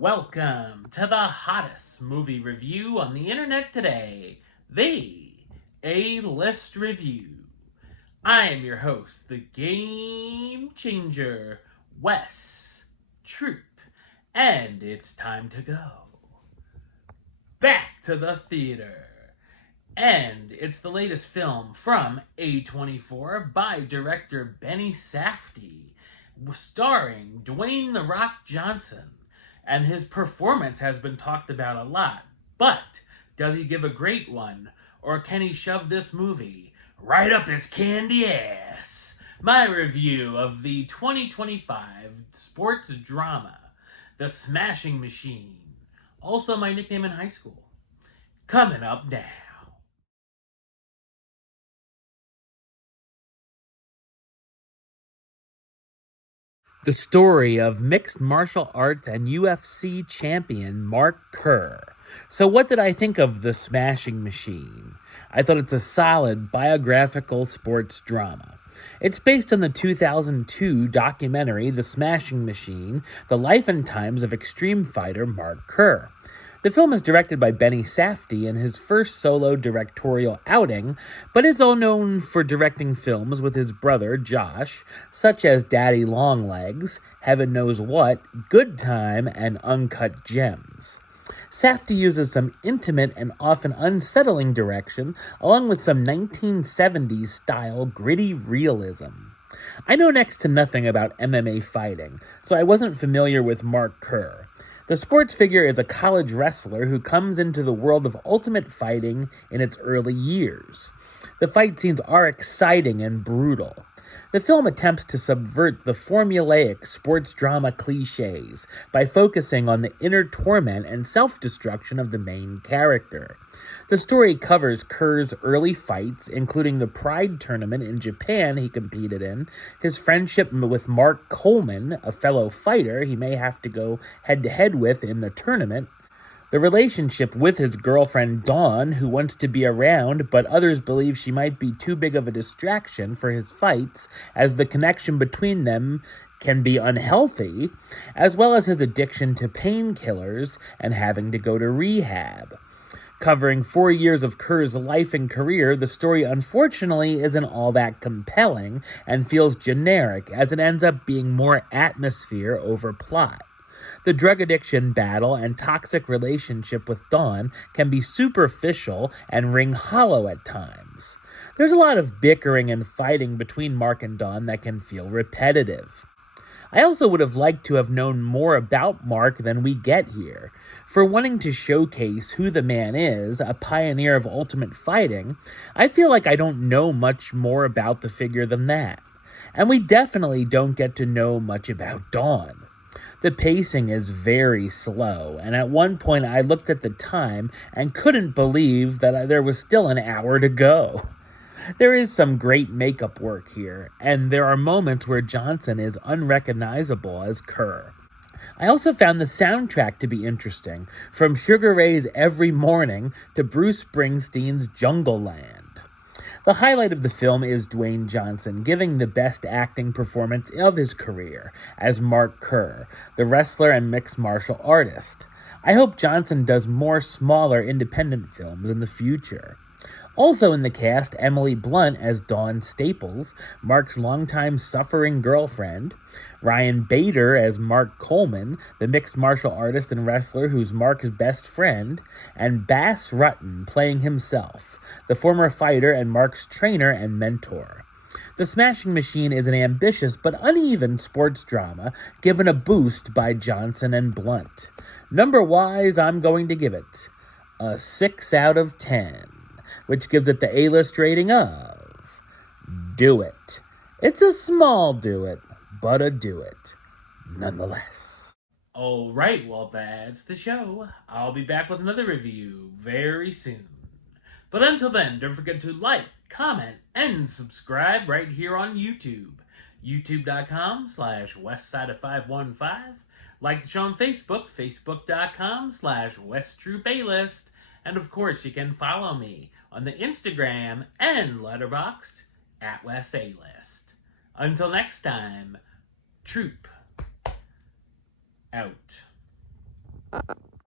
Welcome to the hottest movie review on the internet today, the A-List Review. I am your host, the Game Changer, Wes Troop, and it's time to go back to the theater. And it's the latest film from A24 by director Benny Safdie, starring Dwayne "The Rock" Johnson. And his performance has been talked about a lot. But does he give a great one? Or can he shove this movie right up his candy ass? My review of the 2025 sports drama, The Smashing Machine. Also my nickname in high school. Coming up now. The story of mixed martial arts and UFC champion Mark Kerr. So what did I think of The Smashing Machine? I thought it's a solid biographical sports drama. It's based on the 2002 documentary The Smashing Machine, The Life and Times of Extreme Fighter Mark Kerr. The film is directed by Benny Safdie in his first solo directorial outing, but is all known for directing films with his brother, Josh, such as Daddy Longlegs, Heaven Knows What, Good Time, and Uncut Gems. Safdie uses some intimate and often unsettling direction, along with some 1970s-style gritty realism. I know next to nothing about MMA fighting, so I wasn't familiar with Mark Kerr. The sports figure is a college wrestler who comes into the world of ultimate fighting in its early years. The fight scenes are exciting and brutal. The film attempts to subvert the formulaic sports drama cliches by focusing on the inner torment and self-destruction of the main character. The story covers Kerr's early fights, including the Pride tournament in Japan he competed in, his friendship with Mark Coleman, a fellow fighter he may have to go head-to-head with in the tournament, the relationship with his girlfriend Dawn, who wants to be around, but others believe she might be too big of a distraction for his fights, as the connection between them can be unhealthy, as well as his addiction to painkillers and having to go to rehab. Covering 4 years of Kerr's life and career, the story unfortunately isn't all that compelling and feels generic, as it ends up being more atmosphere over plot. The drug addiction battle and toxic relationship with Dawn can be superficial and ring hollow at times. There's a lot of bickering and fighting between Mark and Dawn that can feel repetitive. I also would have liked to have known more about Mark than we get here. For wanting to showcase who the man is, a pioneer of ultimate fighting, I feel like I don't know much more about the figure than that. And we definitely don't get to know much about Dawn. The pacing is very slow, and at one point I looked at the time and couldn't believe that there was still an hour to go. There is some great makeup work here, and there are moments where Johnson is unrecognizable as Kerr. I also found the soundtrack to be interesting, from Sugar Ray's Every Morning to Bruce Springsteen's Jungle Land. The highlight of the film is Dwayne Johnson giving the best acting performance of his career as Mark Kerr, the wrestler and mixed martial artist. I hope Johnson does more smaller independent films in the future. Also in the cast, Emily Blunt as Dawn Staples, Mark's longtime suffering girlfriend, Ryan Bader as Mark Coleman, the mixed martial artist and wrestler who's Mark's best friend, and Bass Rutten playing himself, the former fighter and Mark's trainer and mentor. The Smashing Machine is an ambitious but uneven sports drama given a boost by Johnson and Blunt. Number-wise, I'm going to give it a 6 out of 10. Which gives it the A-list rating of do it. It's a small do it, but a do it nonetheless. Alright, well that's the show. I'll be back with another review very soon. But until then, don't forget to like, comment, and subscribe right here on YouTube. YouTube.com/Westside515. Like the show on Facebook, Facebook.com/WestTroupeAlist. And of course, you can follow me on the Instagram and Letterboxd at WesAlist. Until next time, Troop out.